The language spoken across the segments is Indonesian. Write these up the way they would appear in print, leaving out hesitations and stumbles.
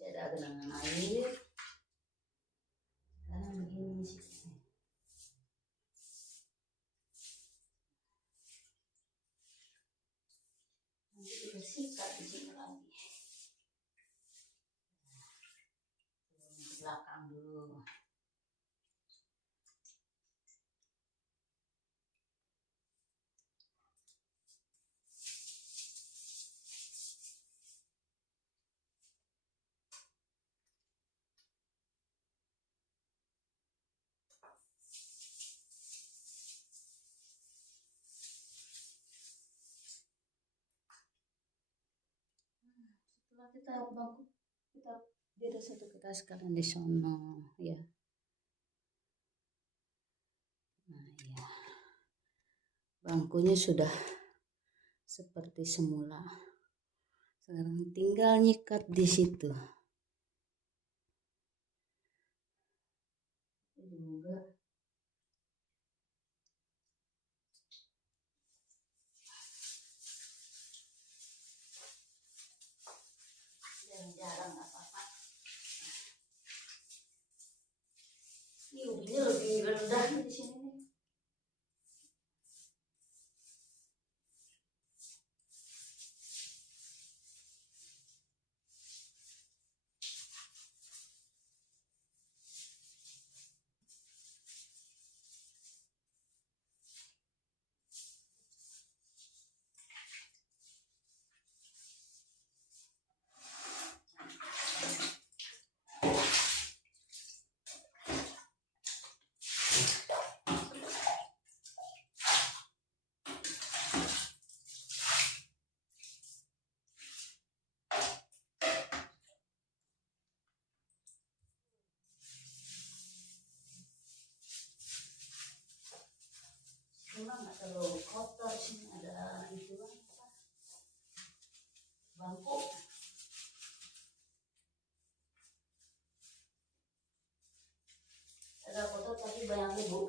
masih ada genangan air karena begini sih. Nanti kita sikat di sini lagi. Ke belakang dulu. Setelah kita bangku, kita beda satu kita sekalian di sono ya. Nah ya, bangkunya sudah seperti semula. Sekarang tinggal nyikat di situ. Juga jarang-jarang nggak apa-apa. Ini ubinnya lebih rendah di sini nih. Cuma nggak terlalu kotor, sini ada itu apa, bangku. Ada kotor tapi banyak debu.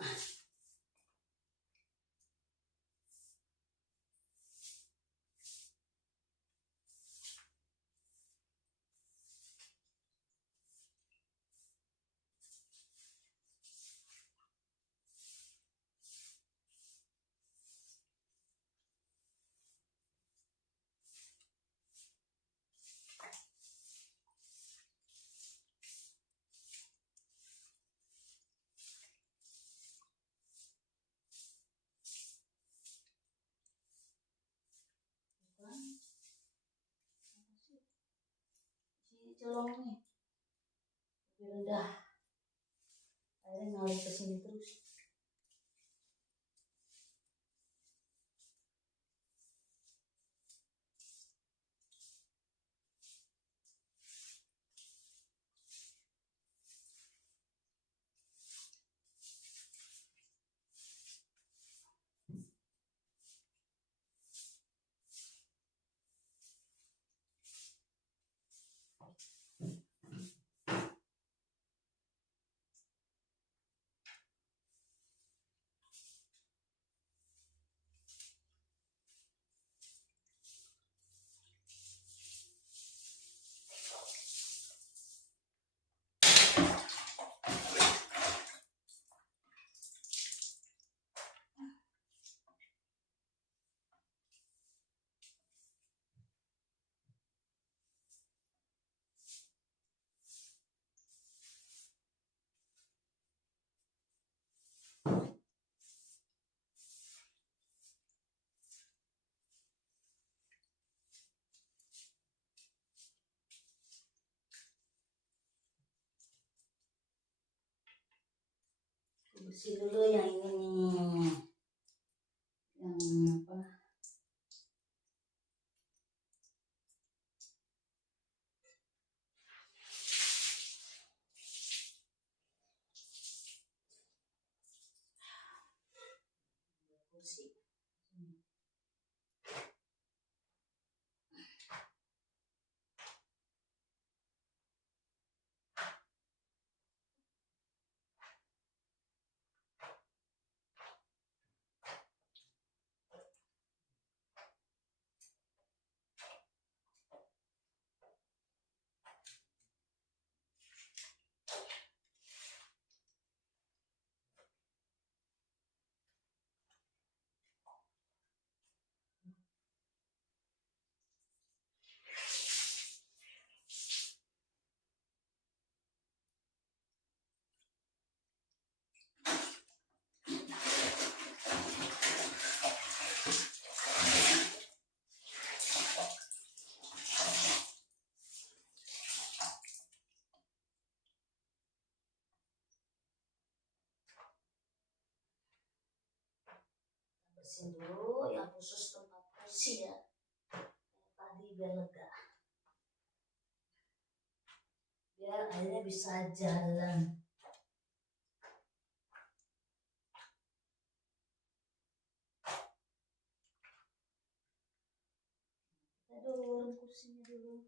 Sini colong nih lebih rendah, airnya ngalir ke sini terus. Bersih dulu yang ini, yang apa, kursi. bersihin dulu yang khusus tempat kursi ya. Tadi biar lega. Biar airnya bisa jalan. Kita dorong kursinya dulu.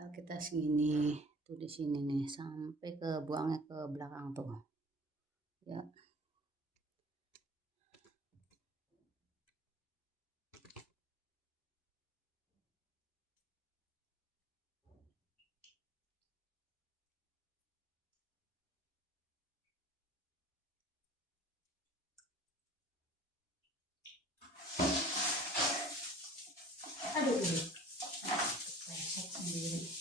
Ntar kita segini tuh di sini nih sampai ke buangnya ke belakang tuh ya. Aduh, kepleset sendiri.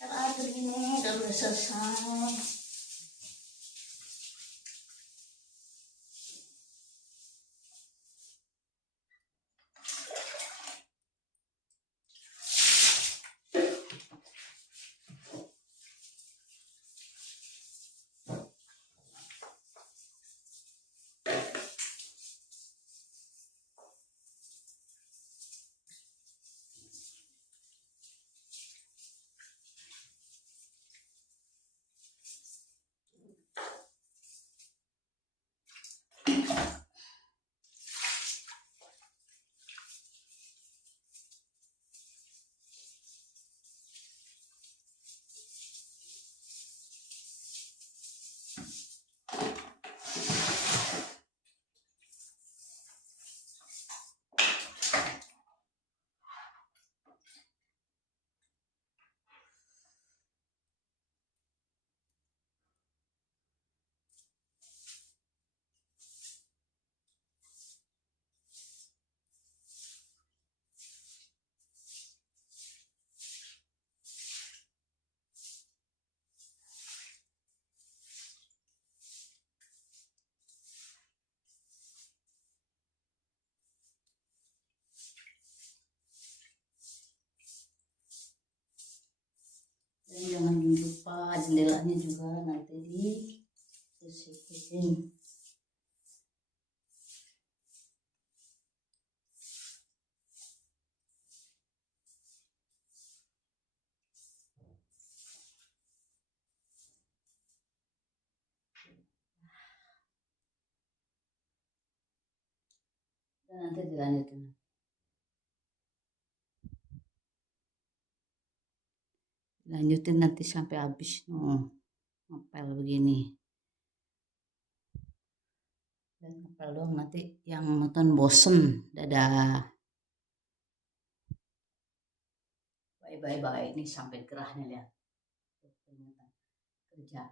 Ntar air ini udah selesai. Dan jangan lupa jendelanya juga nanti dibersihin. Dan nanti dilanjutin. Lanjutin nanti sampai habis ngepel begini. Dan ngepel doang, nanti yang nonton bosen. Dadah. Bye bye bye. Ini sampai gerahnya lihat. Kerja.